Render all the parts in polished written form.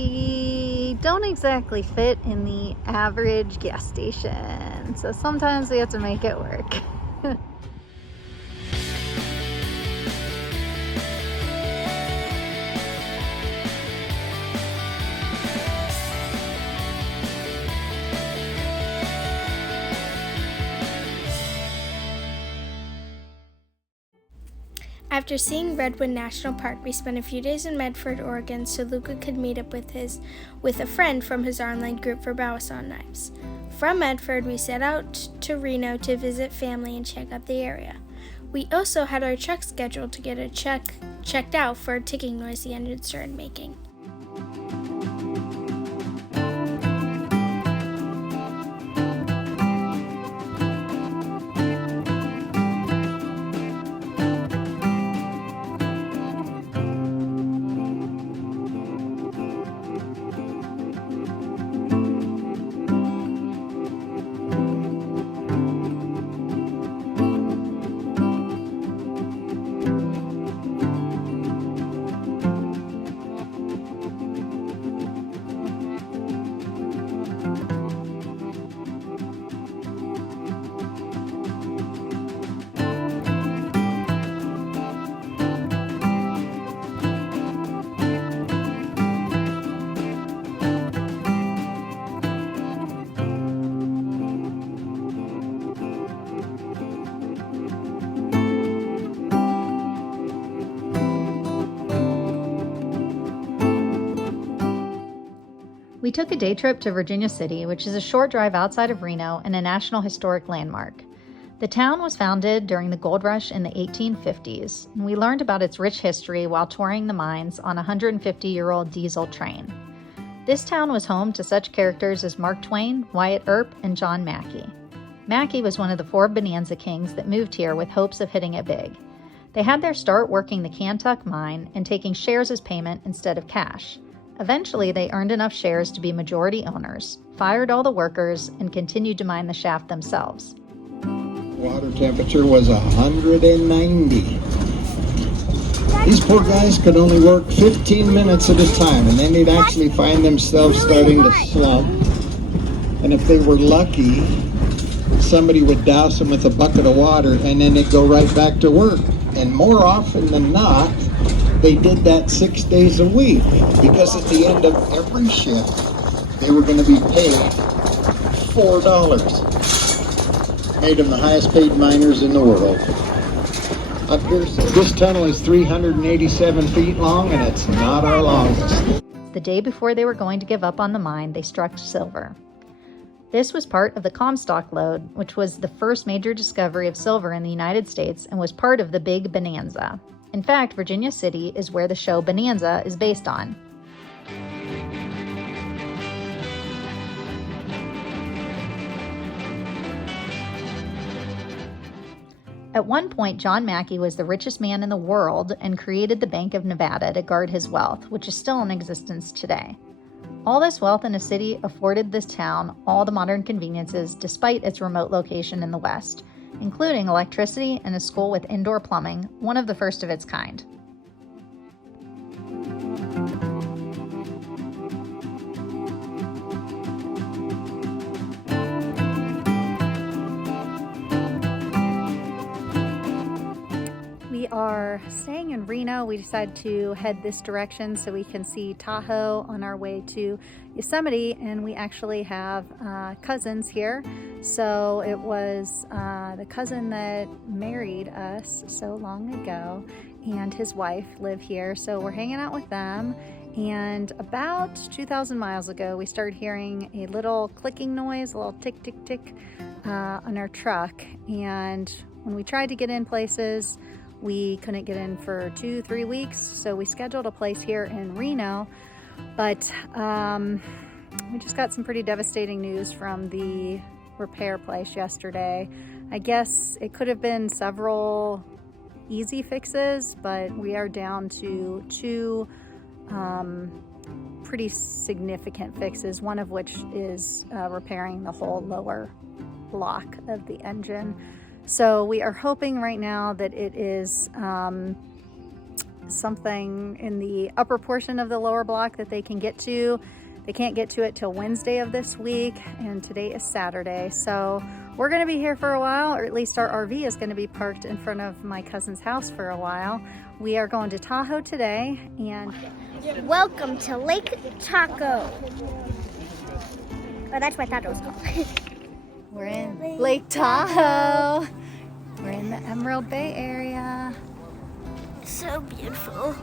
we don't exactly fit in the average gas station, so sometimes we have to make it work. After seeing Redwood National Park, we spent a few days in Medford, Oregon, so Luca could meet up with a friend from his online group for bow-saw knives. From Medford, we set out to Reno to visit family and check out the area. We also had our truck scheduled to get a checked out for a ticking noise the engine started making. We took a day trip to Virginia City, which is a short drive outside of Reno and a National Historic Landmark. The town was founded during the gold rush in the 1850s, and we learned about its rich history while touring the mines on a 150-year-old diesel train. This town was home to such characters as Mark Twain, Wyatt Earp, and John Mackey. Mackey was one of the 4 Bonanza Kings that moved here with hopes of hitting it big. They had their start working the Cantuck mine and taking shares as payment instead of cash. Eventually, they earned enough shares to be majority owners, fired all the workers, and continued to mine the shaft themselves. Water temperature was 190. These poor guys could only work 15 minutes at a time, and then they'd actually find themselves starting to slump. And if they were lucky, somebody would douse them with a bucket of water, and then they'd go right back to work. And more often than not, they did that 6 days a week, because at the end of every shift, they were going to be paid $4. Made them the highest paid miners in the world. Up here, this tunnel is 387 feet long, and it's not our longest. The day before they were going to give up on the mine, they struck silver. This was part of the Comstock lode, which was the first major discovery of silver in the United States and was part of the Big Bonanza. In fact, Virginia City is where the show Bonanza is based on. At one point, John Mackey was the richest man in the world and created the Bank of Nevada to guard his wealth, which is still in existence today. All this wealth in a city afforded this town all the modern conveniences despite its remote location in the West, including electricity and a school with indoor plumbing, one of the first of its kind. We are staying in Reno. We decided to head this direction so we can see Tahoe on our way to Yosemite, and we actually have cousins here. So it was the cousin that married us so long ago, and his wife live here. So we're hanging out with them, and about 2,000 miles ago, we started hearing a little clicking noise, a little tick, tick, tick on our truck. And when we tried to get in places, we couldn't get in for 2-3 weeks, so we scheduled a place here in Reno, but we just got some pretty devastating news from the repair place yesterday. I guess it could have been several easy fixes, but we are down to 2 pretty significant fixes, one of which is repairing the whole lower block of the engine. So we are hoping right now that it is something in the upper portion of the lower block that they can get to. They can't get to it till Wednesday of this week, and today is Saturday. So we're gonna be here for a while, or at least our RV is gonna be parked in front of my cousin's house for a while. We are going to Tahoe today, and Welcome to Lake Tahoe. Oh, that's what I thought it was called. we're in Lake Tahoe. We're in the Emerald Bay area. So beautiful.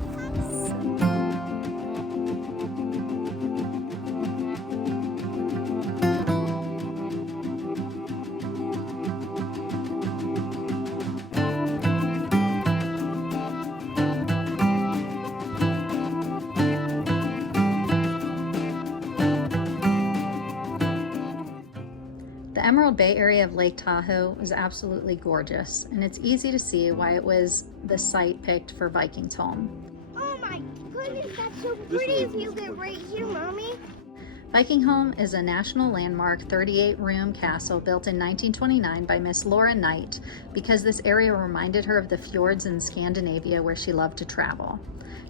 The Emerald Bay area of Lake Tahoe is absolutely gorgeous, and it's easy to see why it was the site picked for Viking's home. Oh my goodness, that's so pretty if you get right here, Mommy. Viking Home is a national landmark 38-room castle built in 1929 by Miss Laura Knight because this area reminded her of the fjords in Scandinavia where she loved to travel.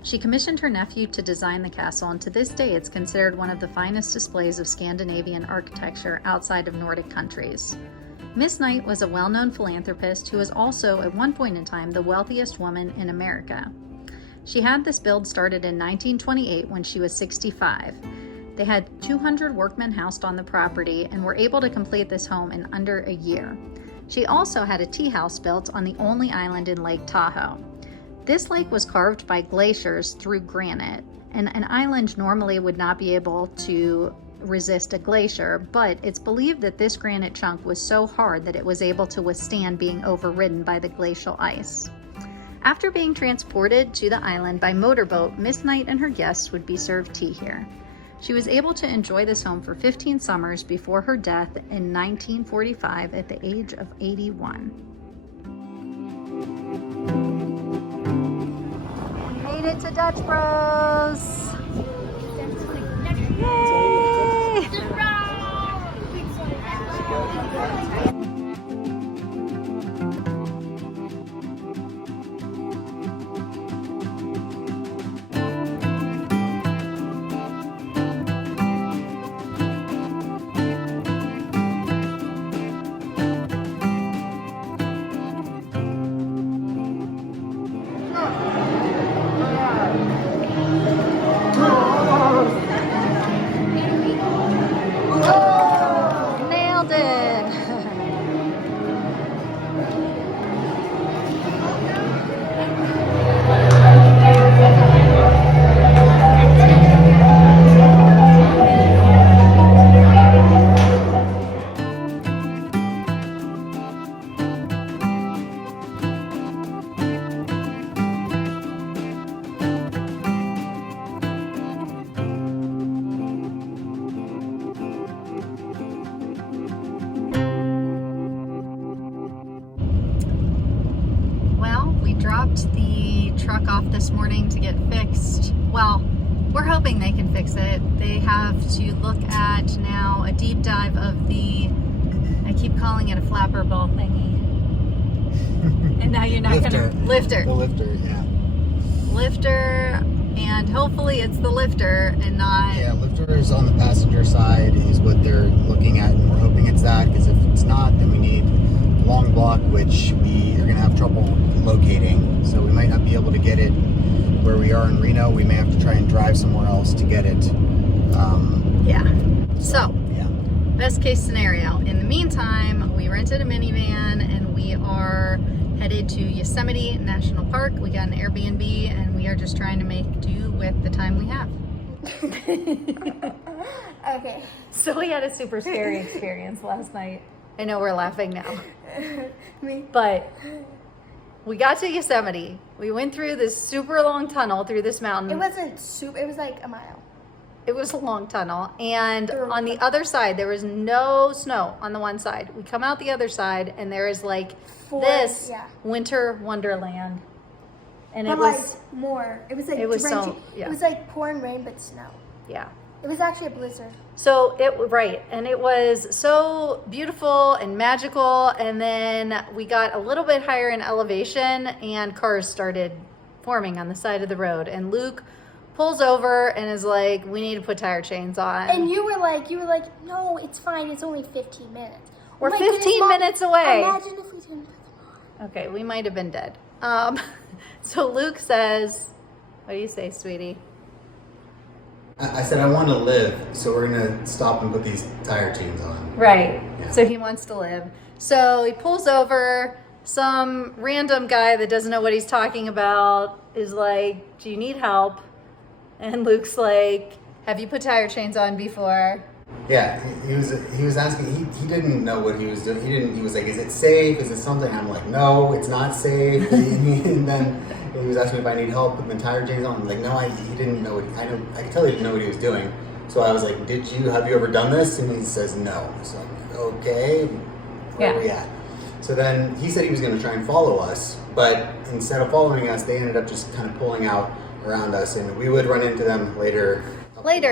She commissioned her nephew to design the castle, and to this day it's considered one of the finest displays of Scandinavian architecture outside of Nordic countries. Miss Knight was a well-known philanthropist who was also, at one point in time, the wealthiest woman in America. She had this build started in 1928 when she was 65. They had 200 workmen housed on the property and were able to complete this home in under a year. She also had a tea house built on the only island in Lake Tahoe. This lake was carved by glaciers through granite, and an island normally would not be able to resist a glacier, but it's believed that this granite chunk was so hard that it was able to withstand being overridden by the glacial ice. After being transported to the island by motorboat, Miss Knight and her guests would be served tea here. She was able to enjoy this home for 15 summers before her death in 1945 at the age of 81. Made it to Dutch Bros. Yay! Nailed it! We dropped the truck off this morning to get fixed. Well, we're hoping they can fix it. They have to look at now a deep dive of the, I keep calling it a flapper ball thingy. And now you're not gonna, lifter. The lifter, yeah. Lifter, and hopefully it's the lifter and not... Yeah, lifter is on the passenger side is what they're looking at, and we're hoping it's that, because if it's not, then we need long block, which we are going to have trouble locating, so we might not be able to get it where we are in Reno. We may have to try and drive somewhere else to get it. Best case scenario. In the meantime, we rented a minivan and we are headed to Yosemite National Park. We got an Airbnb and we are just trying to make do with the time we have. Okay. So we had a super scary experience last night. I know we're laughing now. Me? But we got to Yosemite. We went through this super long tunnel through this mountain. It wasn't super, it was like a mile. It was a long tunnel. And on the other side, there was no snow on the one side. We come out the other side and there is like winter wonderland. And but it was like more. It was like it was drenching. so, yeah. It was like pouring rain but snow. Yeah. It was actually a blizzard. So and it was so beautiful and magical, and then we got a little bit higher in elevation and cars started forming on the side of the road. And Luke pulls over and is like, we need to put tire chains on. And you were like, no, it's fine. It's only 15 minutes. We're 15 minutes away. Imagine if we didn't put them on. Okay, we might have been dead. So Luke says, what do you say, sweetie? I said, I want to live, so we're going to stop and put these tire chains on. Right. Yeah. So he wants to live. So he pulls over. Some random guy that doesn't know what he's talking about is like, do you need help? And Luke's like, have you put tire chains on before? Yeah, he was asking, he didn't know what he was doing. He was like, is it safe? Is it something? I'm like, no, it's not safe. And then he was asking if I need help putting the tire chains on. I'm like, no, he didn't know I could tell he didn't know what he was doing. So I was like, have you ever done this? And he says, no. So I'm like, okay, where are we at? So then he said he was going to try and follow us, but instead of following us, they ended up just kind of pulling out around us, and we would run into them later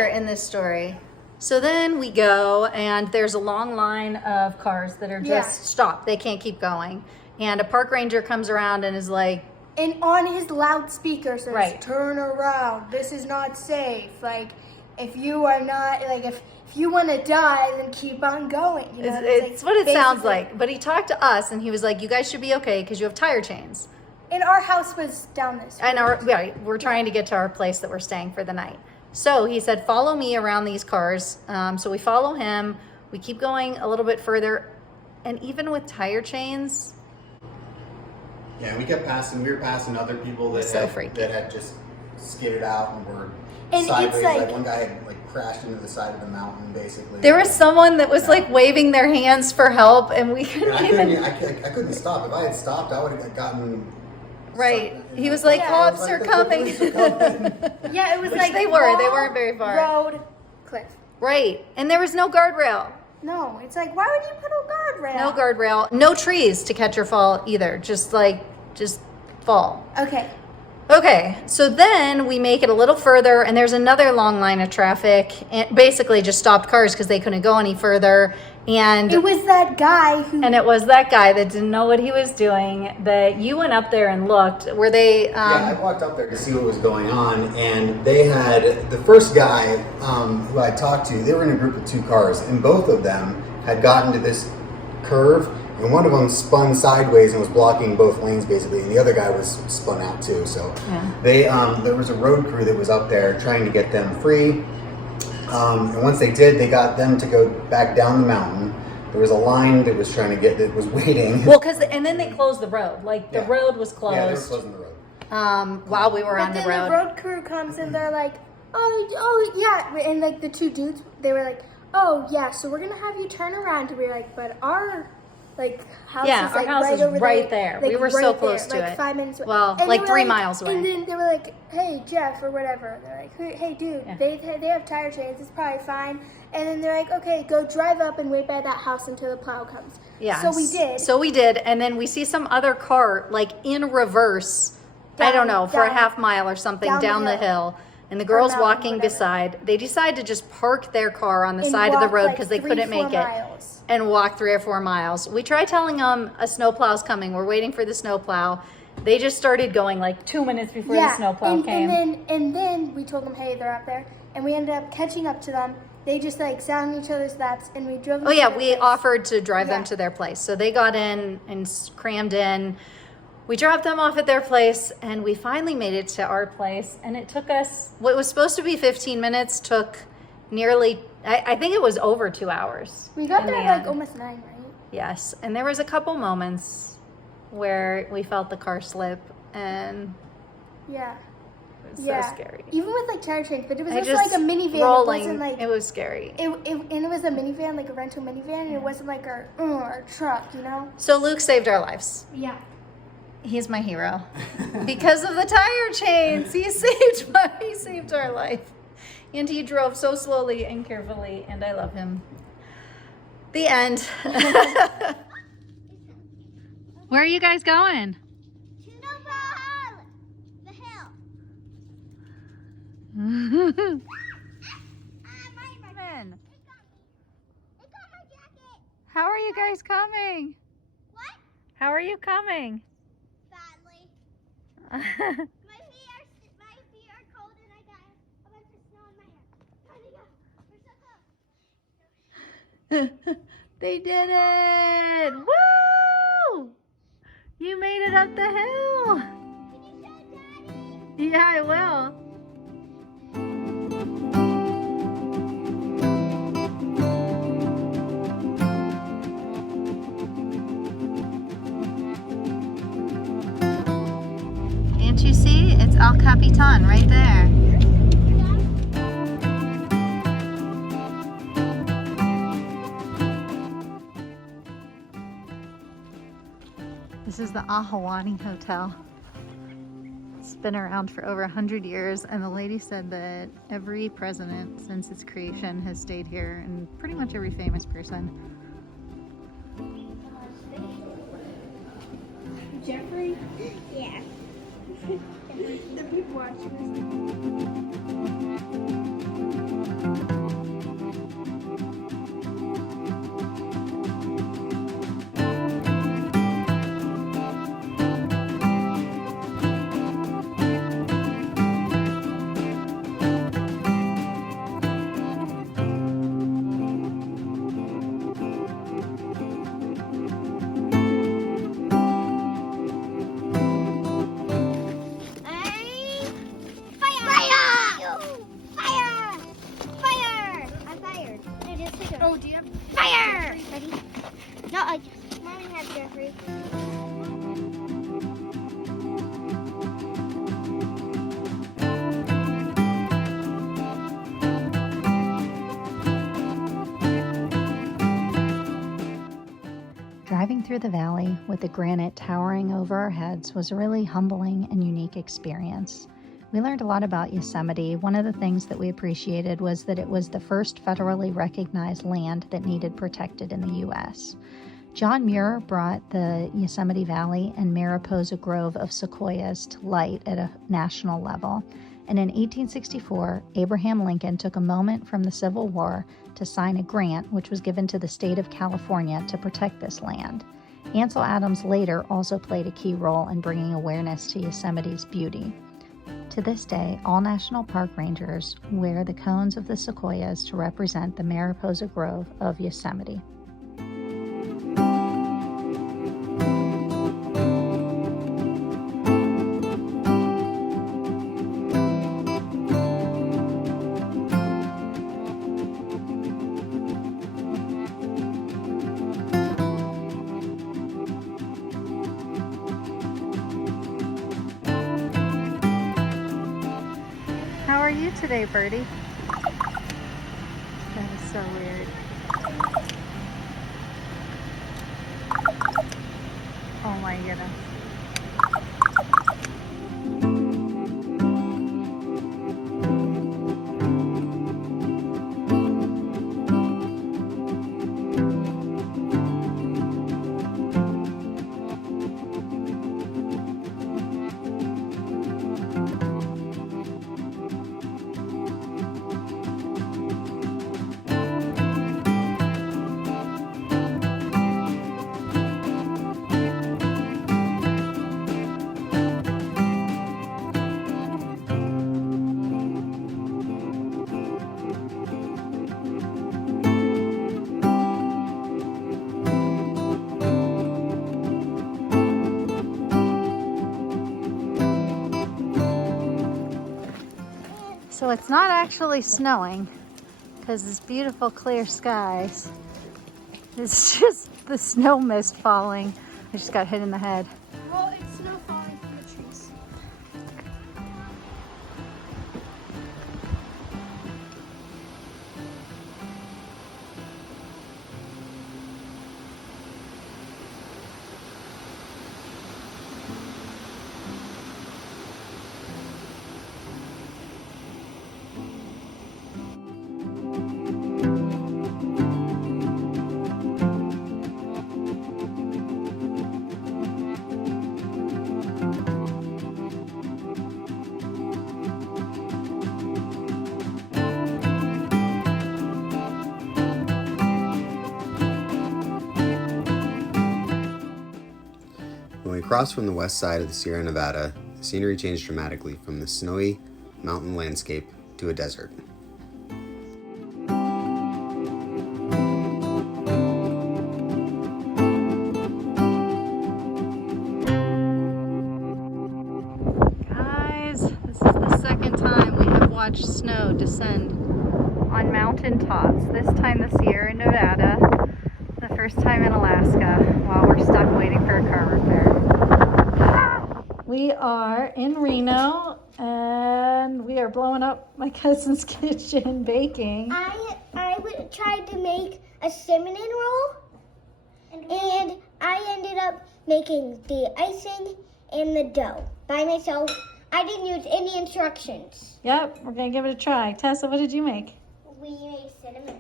in this story. So then we go, and there's a long line of cars that are just stopped. They can't keep going. And a park ranger comes around and is like, and on his loudspeaker says, right, turn around. This is not safe. Like, if you are not, like, if you want to die, then keep on going. You know, it's what it sounds like. But he talked to us, and he was like, you guys should be okay because you have tire chains. And our house was down this way. And we're trying to get to our place that we're staying for the night. So he said, follow me around these cars. So we follow him. We keep going a little bit further. And even with tire chains. Yeah, we were passing other people that had just skidded out and were sideways. Like one guy had like crashed into the side of the mountain, basically. There was someone that was like waving their hands for help, and we couldn't I couldn't stop. If I had stopped, I would have gotten... Right. He was like, cops are coming. Yeah, it was Which like they were. They weren't very far. Road, cliff. Right. And there was no guardrail. No, it's like, why would you put a guardrail? No guardrail. No trees to catch your fall either. Just fall. Okay, so then we make it a little further, and there's another long line of traffic, and basically just stopped cars because they couldn't go any further. And it was that guy that didn't know what he was doing, that you went up there and looked. Were they... yeah, I walked up there to see what was going on, and they had... The first guy who I talked to, they were in a group of 2 cars, and both of them had gotten to this curve, and one of them spun sideways and was blocking both lanes basically, and the other guy was spun out too. So they there was a road crew that was up there trying to get them free. And once they did, they got them to go back down the mountain. There was a line that was was waiting. Well, and then they closed the road. Like the road was closed. Yeah, they were closing the road. While we were on the road. But then the road crew comes and they're like, oh yeah, and like the 2 dudes, they were like, oh yeah, so we're gonna have you turn around. And we were like, but our house is our house right is over right there. Like, we were right so close there, to like it. 5 minutes away. Well, and like 3 miles away. And then they were like, hey Jeff or whatever. They're like, hey dude, they have tire chains. It's probably fine. And then they're like, okay, go drive up and wait by that house until the plow comes. Yeah. So we did. And then we see some other car like in reverse. I don't know, for a half mile or something down the hill. And the girls walking beside, they decide to just park their car on the side of the road because they couldn't make it. And walk 3 or 4 miles. We tried telling them a snowplow's coming. We're waiting for the snowplow. They just started going like 2 minutes before the snowplow came. And then we told them, hey, they're up there. And we ended up catching up to them. They just like sat on each other's laps and we drove them. Oh yeah, we offered to drive them to their place. So they got in and crammed in. We dropped them off at their place and we finally made it to our place. And it took us, what was supposed to be 15 minutes took nearly, I think it was over 2 hours. We got there like almost 9, right? Yes, and there was a couple moments where we felt the car slip, and it was so scary. Even with like tire chains, but it was just like a minivan. Rolling, it wasn't like it was scary. And it was a minivan, like a rental minivan, and it wasn't like our truck, you know. So Luke saved our lives. Yeah. He's my hero because of the tire chains. He saved our life. And he drove so slowly and carefully, and I love him. The end. Where are you guys going? To the hill. How are you guys coming? What? How are you coming? Badly. My They did it! Woo! You made it up the hill! Yeah, I will. Can't you see? It's El Capitan right there. This is the Ahwahnee Hotel. It's been around for over 100 years, and the lady said that every president since its creation has stayed here, and pretty much every famous person. Jeffrey? Yeah. The people watching Oh, do you have fire? Ready? No, Mommy has Jeffrey. Driving through the valley with the granite towering over our heads was a really humbling and unique experience. We learned a lot about Yosemite. One of the things that we appreciated was that it was the first federally recognized land that needed protected in the U.S. John Muir brought the Yosemite Valley and Mariposa Grove of sequoias to light at a national level. And in 1864, Abraham Lincoln took a moment from the Civil War to sign a grant which was given to the state of California to protect this land. Ansel Adams later also played a key role in bringing awareness to Yosemite's beauty. To this day, all national park rangers wear the cones of the sequoias to represent the Mariposa Grove of Yosemite. How are you today, Birdie? That is so weird. Oh my goodness. So it's not actually snowing because it's beautiful clear skies. It's just the snow mist falling. I just got hit in the head. Well, it's snow falling from the trees. When we crossed from the west side of the Sierra Nevada, the scenery changed dramatically from the snowy mountain landscape to a desert. snow descend on mountain tops, this time this year in Nevada, the first time in Alaska, while we're stuck waiting for a car repair. We are in Reno and we are blowing up my cousin's kitchen baking. Tried to make a cinnamon roll, and I ended up making the icing and the dough by myself. I didn't use any instructions. Yep, we're gonna give it a try. Tessa, what did you make? We made cinnamon.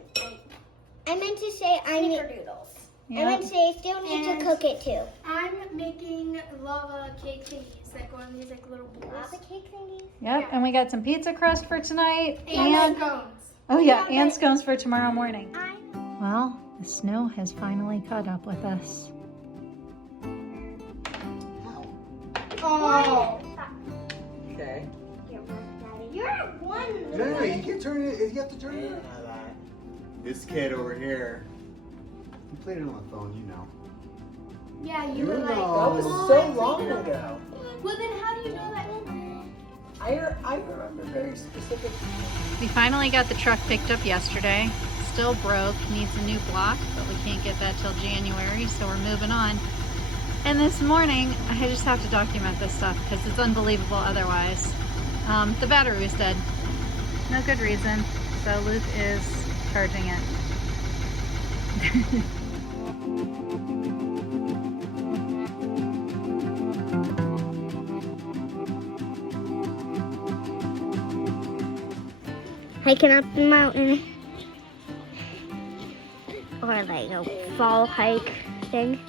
I meant to say I made snickerdoodles. Yep. I meant to say I still need to cook it too. I'm making lava cake thingies, like one of these like little bowls. Lava cake thingies? Yep, and we got some pizza crust for tonight. And scones. Oh yeah, and scones for tomorrow morning. Well, the snow has finally caught up with us. Oh. Okay. You're one. No, you can turn it. You have to turn it. This kid over here. You played it on the phone, you know. Yeah, you were like, That was so long ago. well then how do you know that? I remember very specific. We finally got the truck picked up yesterday. Still broke, needs a new block, but we can't get that till January, so we're moving on. And this morning, I just have to document this stuff because it's unbelievable otherwise. The battery was dead. No good reason, so Luke is charging it. Hiking up the mountain, or like a fall hike thing.